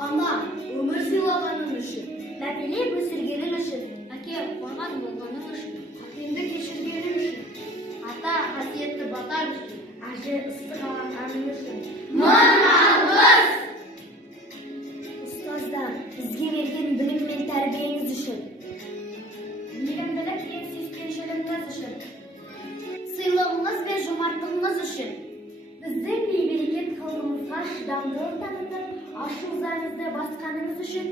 Ана, өмір сыйлағаның үшін. Мәпелеп өсіргенің үшін. Әке, қорған болғаның үшін. Қатемді кешіргенің үшін. Ата, қасиетті батар үшін. Әже ыстық алақаның үшін. Ұстаздар, бізге берген білім мен тәрбиеңіз үшін. Мейірімділік пен сүйіспеншілігіңіз үшін. Сыйлығыңыз бен жомарттығыңыз үшін. Біздің бейберекет қылығымызға шыдамдылық танытып, ашу-ызаңызды басқаныңыз үшін